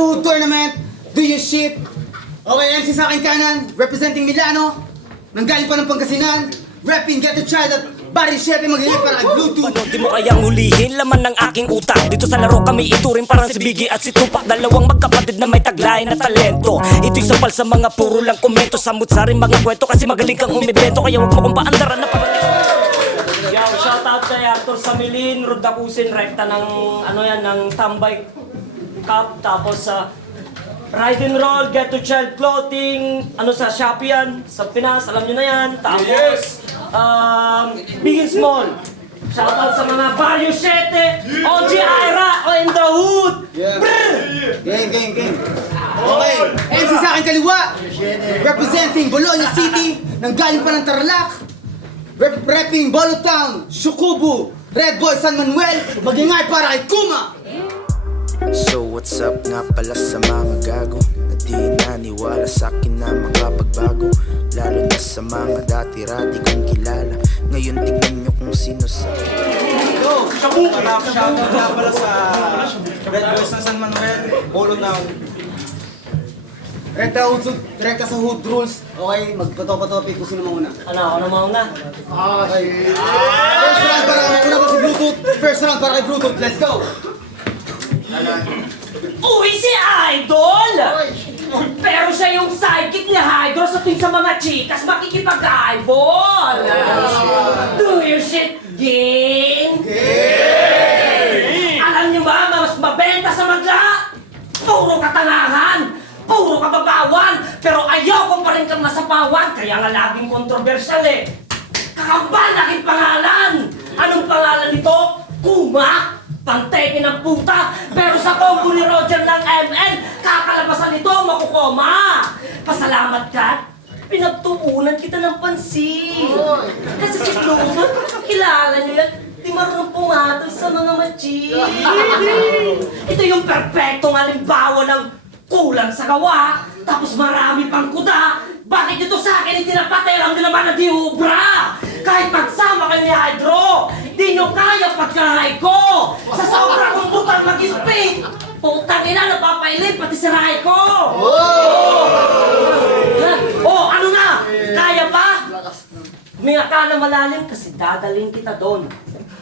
sa Hood Tournament, do your shit. Okay, MC sa akin kanan, representing Milano. Nanggaling pa ng Pangasinan, rapping Get the Child at Body Chef yung mag-hihip para kay Bluetooth. Di mo kayang hulihin laman ng aking utak. Dito sa laro kami ituring parang si Biggie at si Tupac. Dalawang magkapatid na may taglay na talento. Ito'y sampal sa mga puro lang komento. Samot sa rin mga kwento kasi magaling kang umibento. Kaya huwag mo kong paandaran na parang yo, shoutout kay Arthur Samilin, Rodakusin, rekta ng ano yan, ng Tambay Cup. Tapos sa Ride and Roll, Get to Child Clothing, ano sa Shopee yan, sa Pinas, alam nyo na yan. Tapos, Big and Small. Shoutout sa mga Barrio 7, OG Ira, o in the Hood. Gang. Okay, MC sa akin kaliwa, representing Bologna City, nanggaling pa ng Tarlac. Rapping Bolo Town, Shukubu, Red Boy San Manuel, mag-ingay para kay Kuma. So what's up nga pala sa mga gago na di naniwala sa'kin na makapagbago. Lalo na sa mga dati-rati kong kilala. Ngayon tignan nyo kung sino sa Shoutout nga pala sa Red Boys ng San Manuel, Bolo Town. Rekta sa Hood Rules. Okay, magpato-patopic kung sino mauna. Ano mauna? Okay. First round para una ba si Bluetooth? First round para kay Bluetooth, let's go! Uy, si Idol! Pero siya yung sidekick ni Hydro sa tuwing sa mga chikas makikipag-eyeball! Do your shit, gang! Alam niyo ba, mas mabenta sa magla? Puro katangahan! Puro kababawan! Pero ayoko pa rin kang masapawan! Kaya nga laging kontrobersyal eh! Kakambal aking pangalan! Anong pangalan nito? Kuma! Panteke ng puta! Pero sa combo ni Roger ng ML, kakalabasan nito, makukoma! Pasalamat ka! Pinagtuunan kita ng pansin! Kasi si Bluetooth, kilala niyo yan, di marunong pumatol sa mga machi! Ito yung perpektong halimbawa ng kulang sa gawa, tapos marami pang kuda! Bakit ito sa akin itinapatay lang din naman na di ubra? Kahit magsama kayo ni Hydro, di nyo kaya pagkahay ko! Sa sobra kong brutal mag-speed, putang ina, napapailip pati si Raiko! Oh, ano na? Kaya pa? Huminga ka na malalim kasi dadalhin kita doon.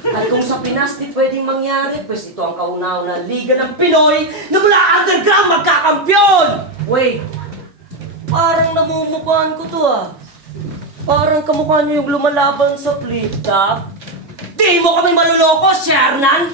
At kung sa Pinas di pwedeng mangyari, pues ito ang kauna-unang liga ng Pinoy na mula underground magkakampyon! Wait, parang namumukhaan ko to ah. Parang kamukha niyo yung lumalaban sa flip top. Di mo kami maluloko, Shernan!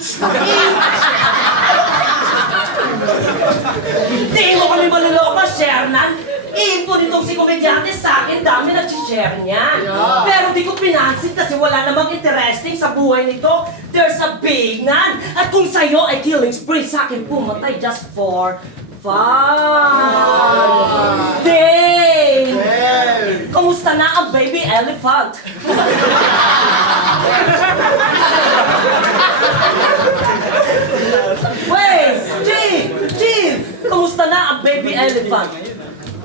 Di mo kami maluloko, Shernan! Info nitong si komedyante sa akin, dami nag-share niyan. Pero di ko pinansin kasi wala namang interesting sa buhay nito. There's a big nan. At kung sa'yo ay killing spree, sa akin pumatay just for fun. Dave! Kamusta na ang baby elephant? Wait! Chill! Kamusta na ang baby elephant?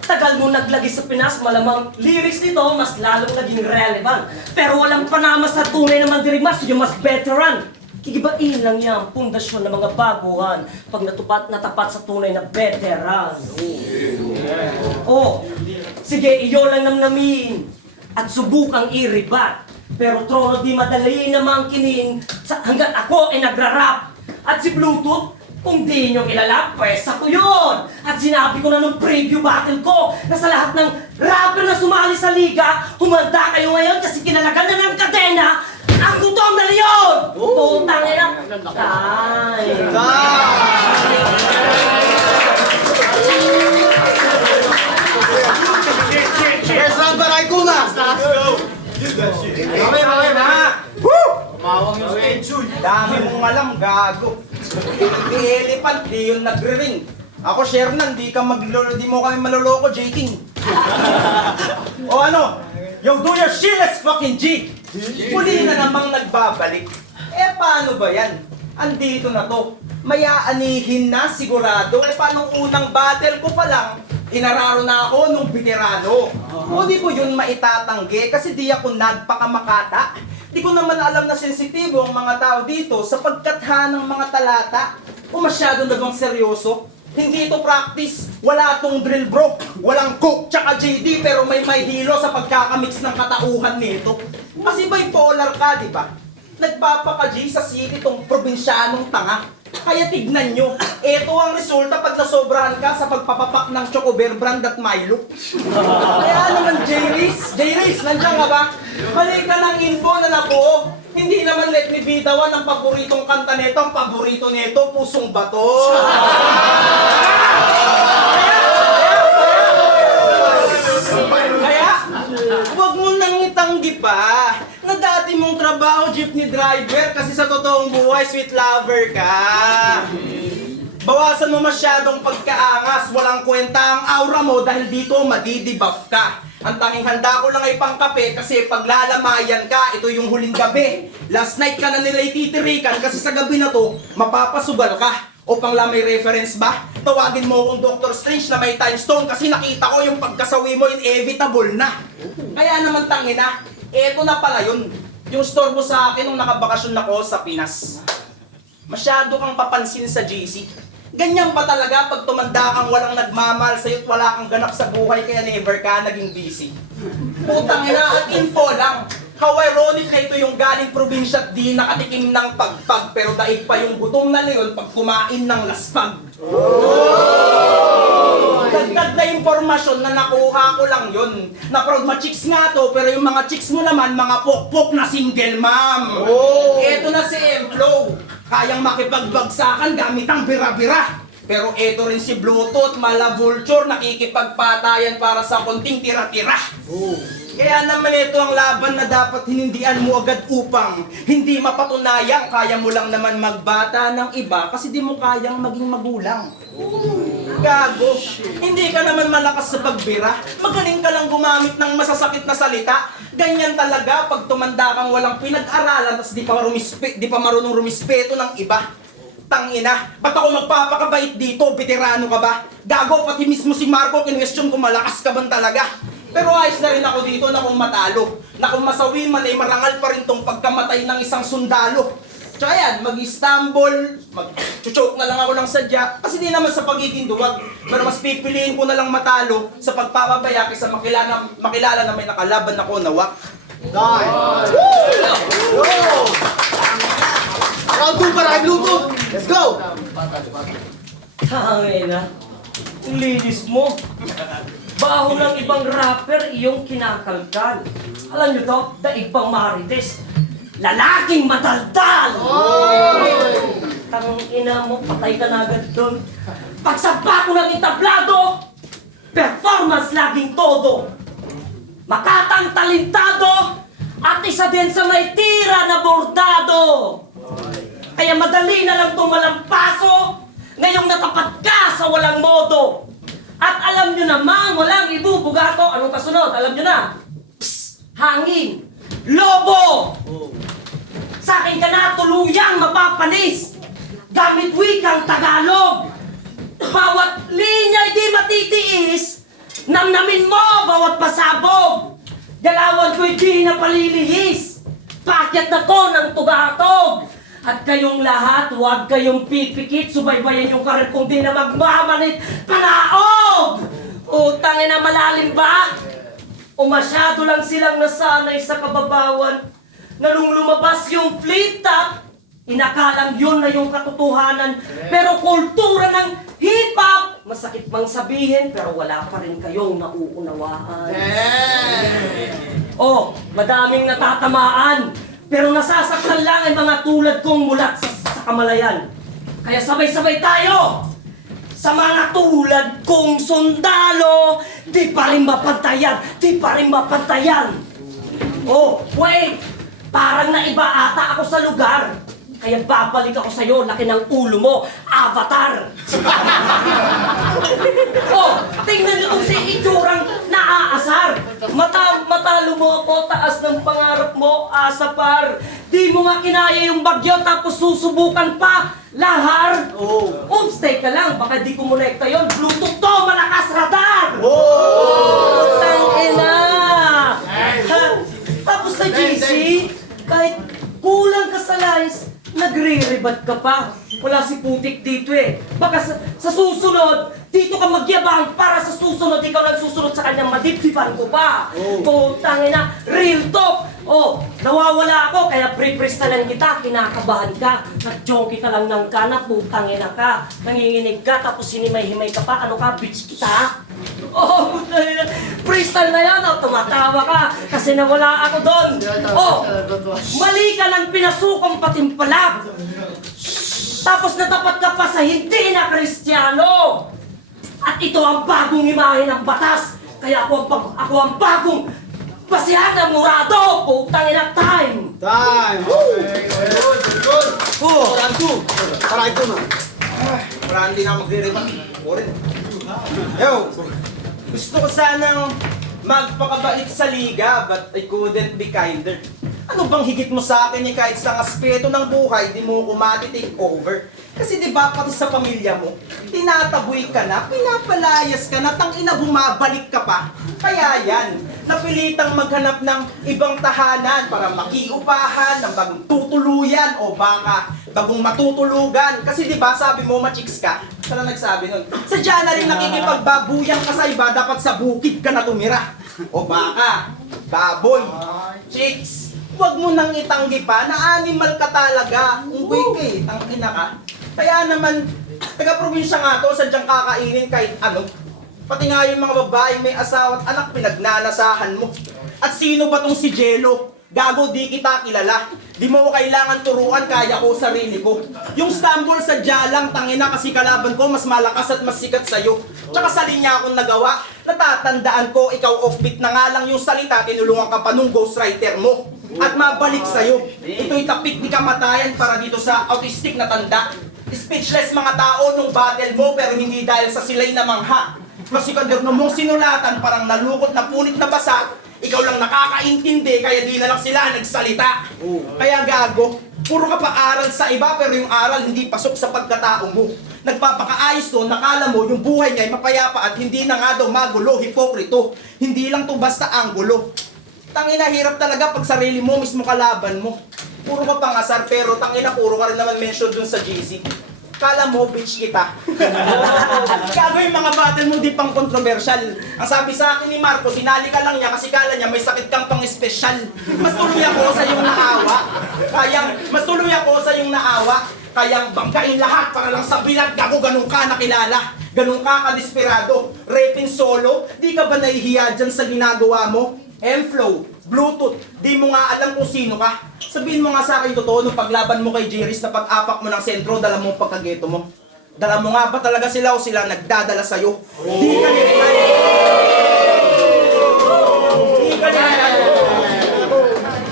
Tagal mo naglagi sa Pinas, malamang lyrics nito mas lalong naging relevant. Pero walang panama sa tunay na mandirigmas, yung mas veteran. Kigibain lang yan, pundasyon ng mga baguhan pag natapat sa tunay na veteran. Oh, sige, iyo lang namnamin at subukang iribat. Pero trono di madali na mangkinin hanggat ako ay nagrarap. At si Bluetooth, kung di nyo kilala, pues ako yun! At sinabi ko na nung preview battle ko na sa lahat ng rapper na sumali sa liga, humanda kayo ngayon kasi kinalagan na ng kadena ang gutom na leon! Putang ina! First round para kay Kuma! Okay, ba? Umawang yung schedule. Dami mong alam, gago. Elephant, di yun nagre-ring. Ako, Shernan, di mo kami maloloko, J-King. O ano? Yo, do your shit, let's fucking G! Muli na namang nagbabalik. Eh, paano ba yan? Andito na to. Maya-anihin na, sigurado. Eh, paano unang battle ko pa lang, inararo na ako nung veterano. O di ko yun maitatanggi kasi di ako nagpakamakata. Di ko naman alam na sensitibo ang mga tao dito sapagkat ng mga talata. O masyado na bang seryoso? Hindi ito practice. Wala tong drill bro. Walang coke tsaka JD pero may hilo sa pagkakamix ng katauhan nito. Kasi bipolar ka, di ba? Nagpapaka-G sa city tong probinsyanong tanga. Kaya tignan nyo, ito ang resulta pag nasobrahan ka sa pagpapapak ng Choco Bear Brand at Milo. Kaya naman, J-Race, nandiyan ka ba? Balik ka ng info na nabuo. Hindi naman let me bitawan ang paboritong kanta nito. Ang paborito nito, Pusong Bato. Kaya, huwag mo nang itanggi pa na dati mong trabaho jeepney driver kasi sa totoong buhay sweet lover ka. Bawasan mo masyadong pagkaangas, walang kwenta ang aura mo dahil dito madidebuff ka. Ang tanging handa ko lang ay pangkape kasi paglalamayan ka, ito yung huling gabi. Last night ka na nila ititirikan kasi sa gabi na to, mapapasugal ka. O pangla may reference ba? Tawagin mo akong Dr. Strange na may time stone kasi nakita ko yung pagkasawi mo inevitable na. Kaya naman tangina, eto na pala yun. Yung store mo sa akin nung nakabakasyon ako sa Pinas. Masyado kang papansin sa GC. Ganyan ba talaga pag tumanda kang walang nagmamahal sa'yo at wala kang ganap sa buhay kaya never ka naging busy? Putang ina at info lang. How ironic na ito yung galing probinsya at di nakatikim ng pagpag pero daig pa yung gutom na leon pag kumain ng laspag. Dagdag na impormasyon na nakuha ko lang yun. Na proud ma-chicks nga to pero yung mga chicks mo naman mga pokpok na single ma'am. Eto na si M-Flow. Kayang makipagbagsakan gamit ang bira-bira. Pero eto rin si Bluetooth, mala vulture, nakikipagpatayan para sa konting tira-tira. Kaya naman ito ang laban na dapat hinindian mo agad upang hindi mapatunayang kaya mo lang naman magbata ng iba kasi di mo kayang maging magulang. Gago, hindi ka naman malakas sa pagbira, magaling ka lang gumamit ng masasakit na salita. Ganyan talaga pag tumanda kang walang pinag-aralan tapos di pa marunong rumispeto ng iba. Tangina, ba't ako magpapakabait dito? Veterano ka ba? Gago, pati mismo si Marco kinwestiyon kung malakas ka bang talaga. Pero ayos na rin ako dito na kung matalo. Na kung masawi man ay marangal pa rin tong pagkamatay ng isang sundalo. Tsaka yan, mag-Istanbul, mag-choke na lang ako ng sadya. Kasi di naman sa pagiging duwag. Pero mas pipiliin ko na lang matalo sa pagpapabaya kaysa makilala na may nakalaban ako na wak. Nice! Woo! Round 2 para kay Bluetooth! Let's go! Tangina, ang linis mo. Baho ng ibang rapper, iyong kinakalkal. Alam nyo to, daig pang marites. Lalaking madaldal! Tangina mo, patay ka na agad doon. Pagsapa ko ng entablado, performance laging todo. Makatang talentado, at isa din sa may tira na bordado. Kaya madali na lang tumalampaso, ngayong natapat ka sa walang modo. At alam nyo naman, walang ibubugato. Anong kasunod? Alam nyo na. Psst! Hangin! Lobo! Sa akin ka na tuluyang mapapanis. Gamit wikang Tagalog. Bawat linya di matitiis. Namnamin mo bawat pasabog. Galawan ko'y di na palilihis. Pakyat na ko ng tugatog. At kayong lahat, huwag kayong pipikit, subaybayan yung karir kung di na magmamanit, panaog! Utangin na malalim ba? O masyado lang silang nasanay sa kababawan na nung lumabas yung flip top, inakalang yun na yung katotohanan. Pero kultura ng hip-hop, masakit mang sabihin, pero wala pa rin kayong nauunawaan. Oh, madaming natatamaan. Pero nasasaktan lang ang mga tulad kong mulat sa kamalayan. Kaya sabay-sabay tayo! Sa mga tulad kong sundalo, di pa rin mapantayan, di pa rin mapantayan. Oh, wait! Parang naiba ata ako sa lugar. Kaya babalik ako sa'yo, laki ng ulo mo, Avatar! Oh, tingnan niyo kung si itsurang naaasar. Matalo mo ako, taas ng pangarap mo, asapar. Di mo nga kinaya yung bagyo, tapos susubukan pa, lahar. Oops, take ka lang, baka di kumonekta yun. Bluetooth to, malakas radar! Tangina! Tapos sa GC, kahit kulang ka sa lines, Nagre-rebad ka pa. Wala si Putik dito eh. Baka sa susunod, dito ka magyabang para sa susunod, ikaw lang susunod sa kanyang madibdiban ko pa. Putangin na, real talk. Oh, nawawala ako, kaya pre-pristalan kita, kinakabahan ka. Nag-jonky ka lang ng kana, putangin na ka. Nanginginig ka, tapos sinimay-himay ka pa. Ano ka, bitch kita? Oh, putangin na. Freestyle na yan, oh, tumatawa ka. Kasi nawala ako doon. Oh, mali ka ng pinasukang patimpalag. Tapos natapat ka pa sa hindi na Kristiyano. At ito ang bagong imahe ng batas. Kaya ako ang bagong basihan ng murado. Putangin na time. Time! Okay, good, good. Oh, round 2. Para ito na. Wala hindi na magre-rebat. Orin. Yo! Gusto ko sanang magpakabait sa liga, but I couldn't be kinder. Ano bang higit mo sa akin kahit sa aspeto ng buhay, di mo ko mati-take over? Kasi di ba pati sa pamilya mo, tinataboy ka na, pinapalayas ka na, tangina bumabalik ka pa. Kaya yan, napilitang maghanap ng ibang tahanan para makiupahan ng bagong tutuluyan o baka bagong matutulugan. Kasi di ba sabi mo machiks ka? Saan nagsabi nun? Sadya na rin nakikipagbabuyan ka sa iba, dapat sa bukid ka na tumira. O baka, baboy, chicks, huwag mo nang itanggi pa na animal ka talaga. Unggoy ka eh, tangina ka. Kaya naman, taga-probinsya nga to, sadyang kakainin kahit ano. Pati nga yung mga babae may asawa at anak pinagnanasahan mo. At sino ba tong si Jello? Gago, di kita kilala. Di mo kailangan turuan, kaya ko sarili ko. Yung Istanbul sa lang, tangina kasi kalaban ko, mas malakas at mas sikat sa'yo. Tsaka sa linya akong nagawa, natatandaan ko, ikaw offbeat na nga lang yung salita, tinulungan ka pa nung ghostwriter mo. At mabalik sa'yo, ito'y tapik di kamatayan para dito sa autistic na tanda. Speechless mga tao nung battle mo, pero hindi dahil sa sila'y namangha. Kasi kaderno mong sinulatan, parang nalukot na punit na basa, ikaw lang nakakaintindi, kaya di na lang sila nagsalita. Kaya gago, puro ka pa aral sa iba, pero yung aral hindi pasok sa pagkatao mo. Nagpapakaayos to, nakala mo yung buhay niya ay mapayapa at hindi na nga daw magulo, hipokrito. Hindi lang to basta anggulo. Tangina, hirap talaga pag sarili mo, mismo kalaban mo. Puro ka pangasar, pero tangina, puro ka rin naman mention dun sa GC. Kala mo, bitch kita. Gago yung mga battle mo, di pang kontrobersyal. Ang sabi sa akin ni Marco, sinali ka lang niya kasi kala niya may sakit kang pang espesyal. Mas tuloy ako sa iyong naawa. Kayang banggain lahat para lang sa bilag. Gago, ganun ka nakilala. Ganun ka kadesperado. Raping solo, di ka ba nahihiya dyan sa ginagawa mo? M-Flow, Bluetooth, di mo nga alam kung sino ka. Sabihin mo nga sa akin totoo nung paglaban mo kay Jiris na pag-apak mo ng sentro, dala mo pagkageto mo. Dala mo nga ba talaga sila o sila nagdadala sa'yo? Di ka nirigal.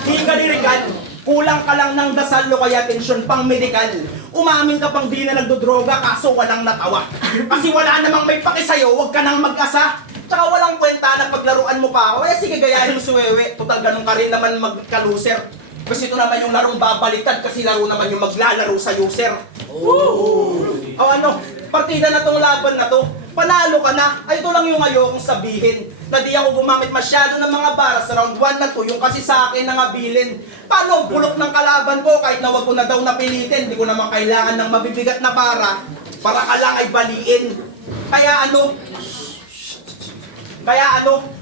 Di ka nirigal. Kulang ka lang ng dasal o kaya tensyon pang medikal. Umamin ka pang di na nagdodroga kaso walang natawa. Kasi wala namang may paki sa'yo, huwag ka nang mag-asa. Tsaka walang kwenta na paglaruan mo pa ako. Kaya sige, gayahin mo si Wewe. Total, ganun ka rin naman magka-loser. Kasi ito naman yung larong babaliktad kasi laro naman yung maglalaro sa user. O ano, partida na tong laban na to. Panalo ka na. Ay, ito lang yung ayokong sabihin. Na di ako gumamit masyado ng mga bara sa round 1 na to. Yung kasi sa akin nangabilin. Paano ang bulok ng kalaban ko kahit na wag ko na daw napilitin. Di ko naman kailangan ng mabibigat na bara. Para ka lang ay baliin. Kaya ano,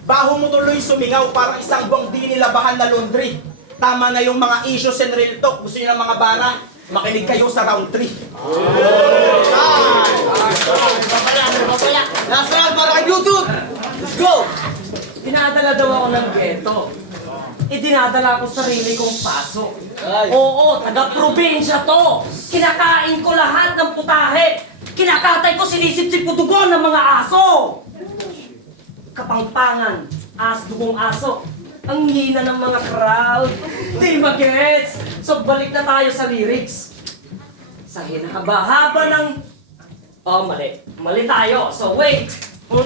baho mo tuloy sumingaw parang isang buwang di nilabahan na laundry. Tama na yung mga issues and real talk. Gusto nyo ng mga bara? Makinig kayo sa round 3. Last round para kay Bluetooth! Let's go! Dinadala daw ako ng ghetto. Dinadala ko sarili kong pasok. Oo, taga-probinsya to. Kinakain ko lahat ng putahe. Kinakatay ko, sinisip-sip ko dugo ng mga aso. Kapangpangan, dugong aso. Ang hina ng mga crowd. Di magets. So balik na tayo sa lyrics. Sa hinahaba-haba ng... mali. Mali tayo. So wait.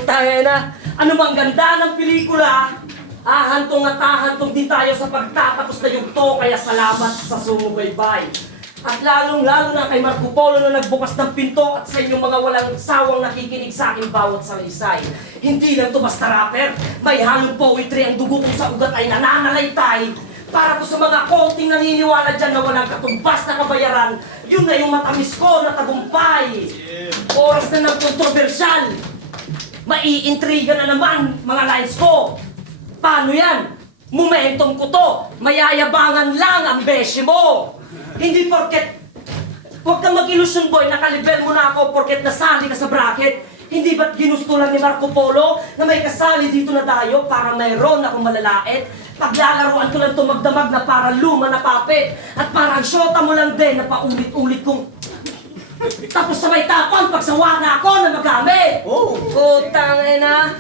Tayo na. Ano bang ganda ng pelikula? Hantong at hantong din tayo sa pagtatapos na yugto. Kaya salamat sa sumubaybay. At lalong-lalo na kay Marco Polo na nagbukas ng pinto at sa inyong mga walang sawang nakikinig sa akin bawat salaysay. Hindi lang to basta rapper, may halong poetry ang dugo kong sa ugat ay nananalaytay. Para ko sa mga konting naniniwala dyan na walang katumbas na kabayaran, yun na yung matamis ko na tagumpay. Oras na ng kontrobersyal. Maiintriga na naman mga lines ko. Paano yan? Momentum ko to. Mayayabangan lang ang beshi mo. Hindi porket... Huwag kang mag-illusion boy, nakalibel mo na ako porket nasali ka sa bracket. Hindi ba't ginusto lang ni Marco Polo na may kasali dito na tayo para mayroon akong malalait? Paglalaruan ko lang ito magdamag na para luma na papet. At parang syota mo lang din na paulit-ulit kong... Tapos sabay tapon pag sawa na ako na magamit. Putang ina.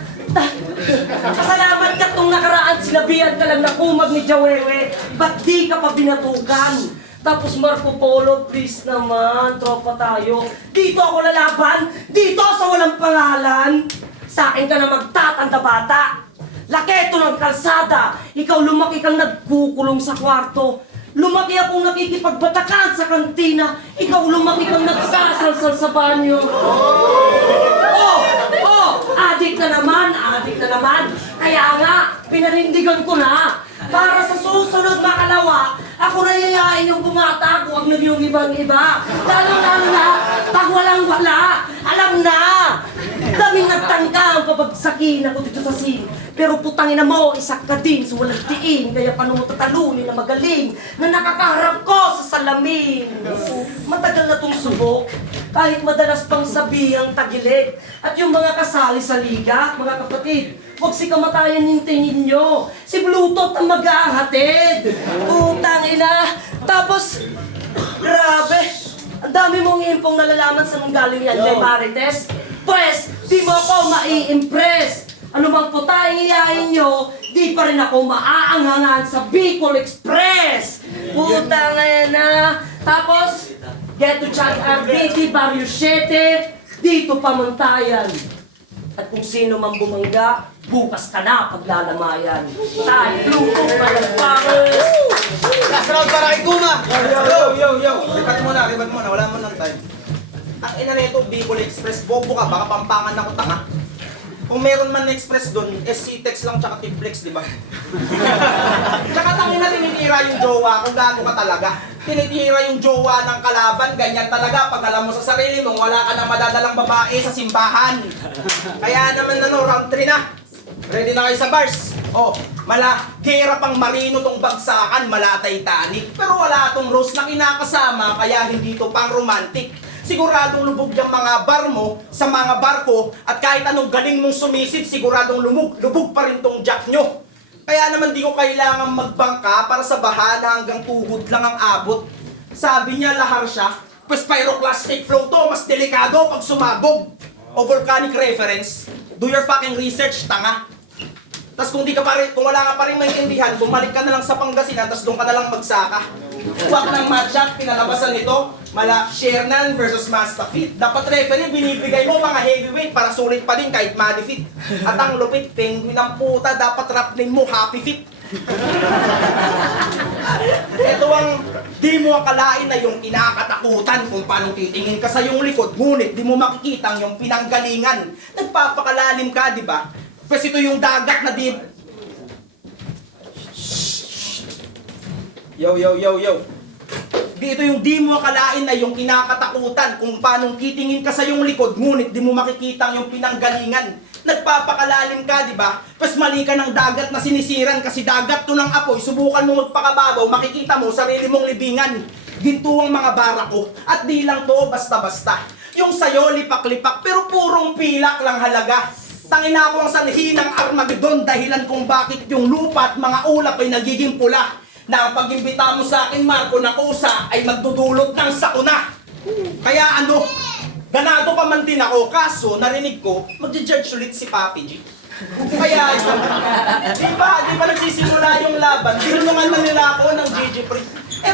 Kasalamat ka tong nakaraan, sinabihan ka lang na kumag ni Jawewe. Ba't di ka pa binatukan? Tapos Marco Polo, please naman, tropa tayo. Dito ako lalaban, dito sa walang pangalan. Sa akin ka na magtatanda bata. Laketo ng kalsada, ikaw lumaki kang nagkukulong sa kwarto. Lumaki akong nakikipagbatakan sa kantina, ikaw lumaki kang nagsasalsal sa banyo. Adik na naman. Kaya nga, pinarindigan ko na. Para sa susunod makalawa, ako na yayain yung bumata, huwag na yung ibang-iba. Lalo-lalo na, pag walang-wala, alam na. Daming nagtangka ang pabagsakin ako dito sa scene. Pero putangin na mo, isak ka din sa walang tiin. Kaya paano mo tatalunin na magaling na nakakaharap ko sa salamin. Matagal na tong subok, kahit madalas pang sabihang tagilid. At yung mga kasali sa liga, mga kapatid, huwag si kamatayan hintingin nyo. Si Bluetooth ang mag-ahatid. Putang ina. Tapos, grabe, ang dami mong impong nalalaman sa nung galing yan kay Marites. Pues, di mo ako mai-impress. Ano bang putahiyahin nyo, di pa rin ako maaanghangan sa Bicol Express. Puta ngayon na. Tapos, get to Chat RBT, Barrio 7, dito pamantayan. At kung sino mang bumangga, bukas ka na paglalamayan. Tayo, Blue Motherfuckers! Last round para kay Kuma! Yo! Ribat mo na, wala mo ng time. Ang ina nito, Bicol Express, bobo ka, baka pampangan ako tanga. Kung meron man na express doon, SC-Tex lang tsaka Tiplex, di ba? Tsaka tangin na tinitira yung jowa kung gago ka talaga. Tinitira yung jowa ng kalaban, ganyan talaga. Pag alam mo sa sarili mo, wala ka nang madadalang babae sa simbahan. Kaya naman round 3 na. Ready na kayo sa bars? Hirap ang marino tong bagsakan, mala Titanic. Pero wala tong Rose na kinakasama, kaya hindi to pang romantic. Siguradong lubog yung mga bar mo sa mga barko at kahit anong galing mong sumisid, siguradong lubog pa rin tong jack nyo. Kaya naman di ko kailangan magbangka para sa baha na hanggang tuhod lang ang abot. Sabi niya lahar siya, pues pyroclastic flow to, mas delikado pag sumabog. O volcanic reference, do your fucking research, tanga. Tapos kung wala ka pa rin maintindihan, bumalik ka na lang sa Pangasinan, tapos doon ka na lang magsaka. Huwag ng matchup, pinalabasan nito, mala Shernan versus Mastafit. Dapat referee, binibigay mo mga heavyweight para sulit pa din kahit ma-defeat. At ang lupit, penguin ang puta, dapat rap name mo, happy fit. Ito ang di mo akalain na yung kinakatakutan kung paano titingin ka sa yung likod, ngunit di mo makikita yung pinanggalingan. Nagpapakalalim ka, di ba? Kasi ito yung dagat na di... Yo. Dito yung di mo akalain na yung kinakatakutan kung paano titingin ka sa yung likod, ngunit di mo makikita yung pinanggalingan. Nagpapakalalim ka, di ba? Pas mali ka ng dagat na sinisiran kasi dagat to ng apoy, subukan mo magpakababaw, makikita mo sarili mong libingan. Ginto ang mga barako at di lang to basta-basta. Yung sayo lipak-lipak pero purong pilak lang halaga. Tangina ko ang sanhi ng Armageddon dahilan kung bakit yung lupa at mga ulap ay nagiging pula. Na ang pag-imbita mo sa akin, Marco, na kusa ay magdudulot ng sakuna. Kaya ganado pa man din ako, kaso narinig ko, magja-judge ulit si Papi G. Kaya di ba nagsisimula yung laban, tinulungan na nila ako ng GG Pre.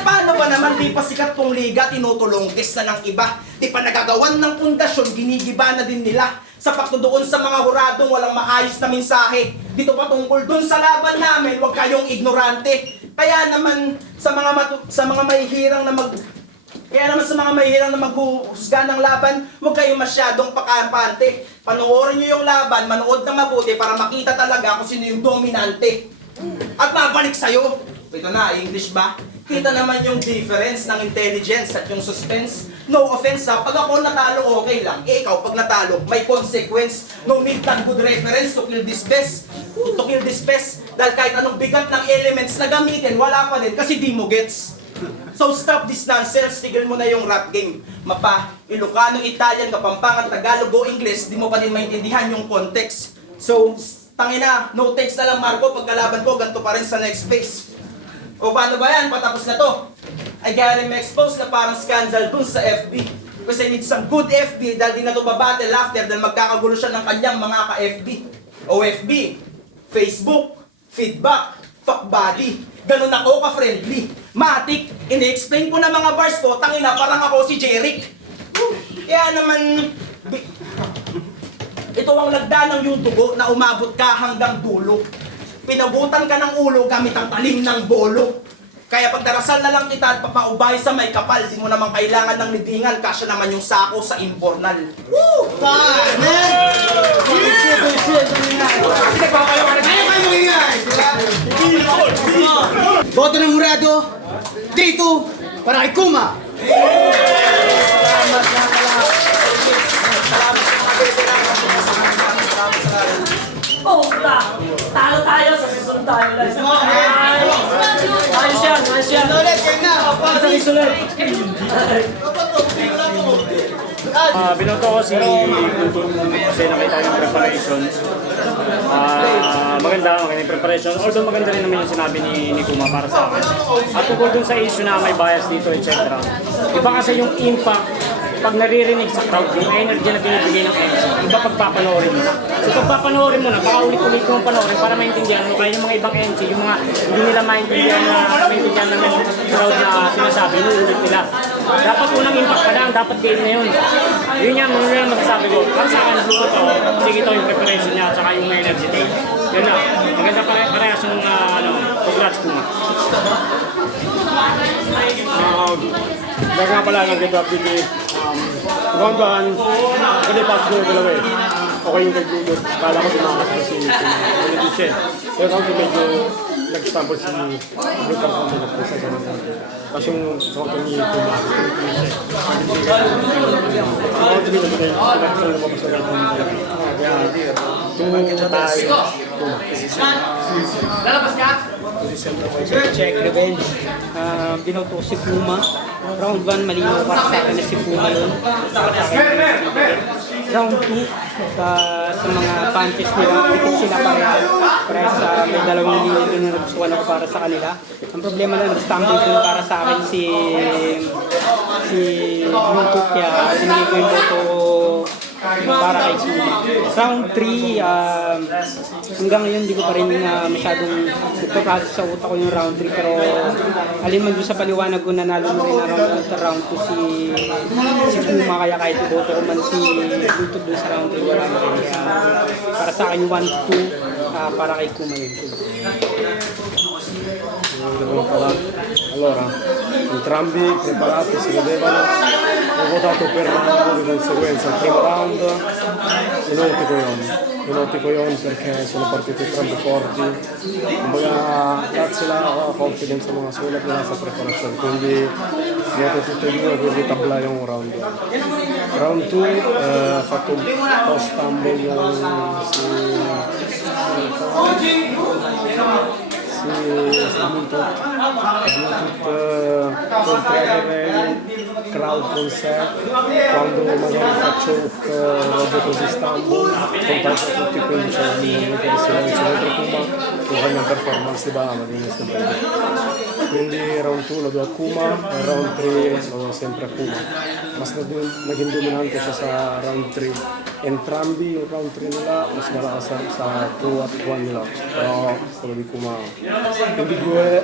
Paano ba naman di pa sikat tong liga, tinutulong kesa ng iba? Di pa nagagawan ng pundasyon, ginigiba na din nila. Sa pagtudoon sa mga huradong walang maayos na mensahe. Dito pa tungkol dun sa laban namin, huwag kayong ignorante. Kaya naman sa mga mahihirang na maghuhusga ng laban, huwag kayong masyadong pakampante. Panoorin nyo yung laban, manood na mabuti para makita talaga kung sino yung dominante. At mabalik sa'yo, Ito na, English ba? Kita naman yung difference ng intelligence at yung suspense. No offense ha, pag ako natalo okay lang. Eh ikaw, pag natalo, may consequence. No need that good reference to kill this best. To kill this best. Dahil kahit anong bigat ng elements na gamitin, wala pa din kasi di mo gets. So stop this nonsense, tigil mo na yung rap game. Mapa, Ilocano, Italian, Kapampangan, Tagalog o English, di mo pa din maintindihan yung context. So, tangina, no text na lang Marco, pagkalaban ko, ganito pa rin sa next phase. O paano ba yan? Patapos na to. Ay gaya rin ma-expose na parang scandal dun sa FB. Kasi need some good FB dahil di na to babattle after dahil magkakagulo siya ng kanyang mga ka-FB. O FB, Facebook, feedback, fuck body. Ganun ako ka-friendly. Matik, ini-explain ko na mga bars ko, tangina parang ako si Jeric. Kaya naman, ito ang lagda ng yung dugo na umabot ka hanggang dulo. Pinabutan ka ng ulo gamit ang talim ng bolo. Kaya pagdarasal na lang kita at papaubay sa may kapal, di mo naman kailangan ng libingan, kasya naman yung sako sa imbornal. Woo! Fine, man! Boto ng Murado, 3-2, para kay Kuma! Puta! Talo tayo sa susunod tayo lang. Ayos yan, ayos yan. Ulit, kayo na! Sa susunod. Binoto ko si Kultur kasi nakita yung preparation. Maganda yung preparation. Although maganda rin naman yung sinabi ni Kuma para sa akin. At tungkol dun sa issue na may bias dito, etc. Iba kasi yung impact pag naririnig sa crowd, yung energy na binibigay ng MC, iba pagpapanoorin mo. So pagpapanoorin mo na, baka ulit-ulit mong panoorin para maintindihan mo. Kaya yung mga ibang MC, yung mga hindi nila maintindihan ng crowd na sinasabi, ulit nila. Dapat unang impact pa lang, dapat game na yun. Yun yung masasabi ko. Para sa akin, luto to, sige ito yung preparation niya, at saka yung energy day. Yun na, maganda parehas yung congrats ko nga. Daga pala ng get up dito. Gawang-gawan, kasi pass ko yung dalawa eh. Okay yung kagulot. Kala ko tumakas si Siya. Pero kung medyo nag-stumble si Brutal Council of Presa sa mga. Tapos yung sauto ni Kuma. Ako tuloy na tuloy. Pinakasal na mapasal ako. Kaya, tumulong tayo. Lalabas ka? Check revenge. Binoto si Puma. Round 1, malinaw para sa akin na si Puma yun. Round 2, sa mga punches nila, dikit sila pareha sa may dalawang linya doon na nagustuhan ako para sa kanila. Ang problema na nag-stumble din para sa akin si Bluetooth, kaya sinigay ko yung boto para kay Kuma. Round 3, hanggang ngayon hindi ko pa rin masyadong nagpapasis sa utak ko yung round 3, pero alin man doon sa paliwanag ko nanalo mo rin na round 2 si Kuma, kaya kahit iboto ko man si Bluetooth doon sa round 3, wala na rin. Kaya para sa akin yung 1-2 para kay Kuma yun. Allora, entrambi preparati si vedevano, ho votato per Rambo di conseguenza il primo round e notico Ion perché sono partiti entrambi forti, grazie alla confidence mga sulat nila sa preparasyon, quindi voto tutti e due per ritablare un round. Round 2 ha fatto un po' stumble Bluetooth oltre ad avere crowd con sé, quando magari faccio robe così stumble contaggio tutti, quindi c'è un momento di silenzio mentre Kuma che fa una performance di bala di questo periodo. Quindi round 2 lo do a Kuma e round 3 lo do sempre a Kuma, mas naging dominante siya sa round 3. Entrambi yung round 3 nila mas malakas sa 2 at 1 nila, pero quello di Kuma hindi due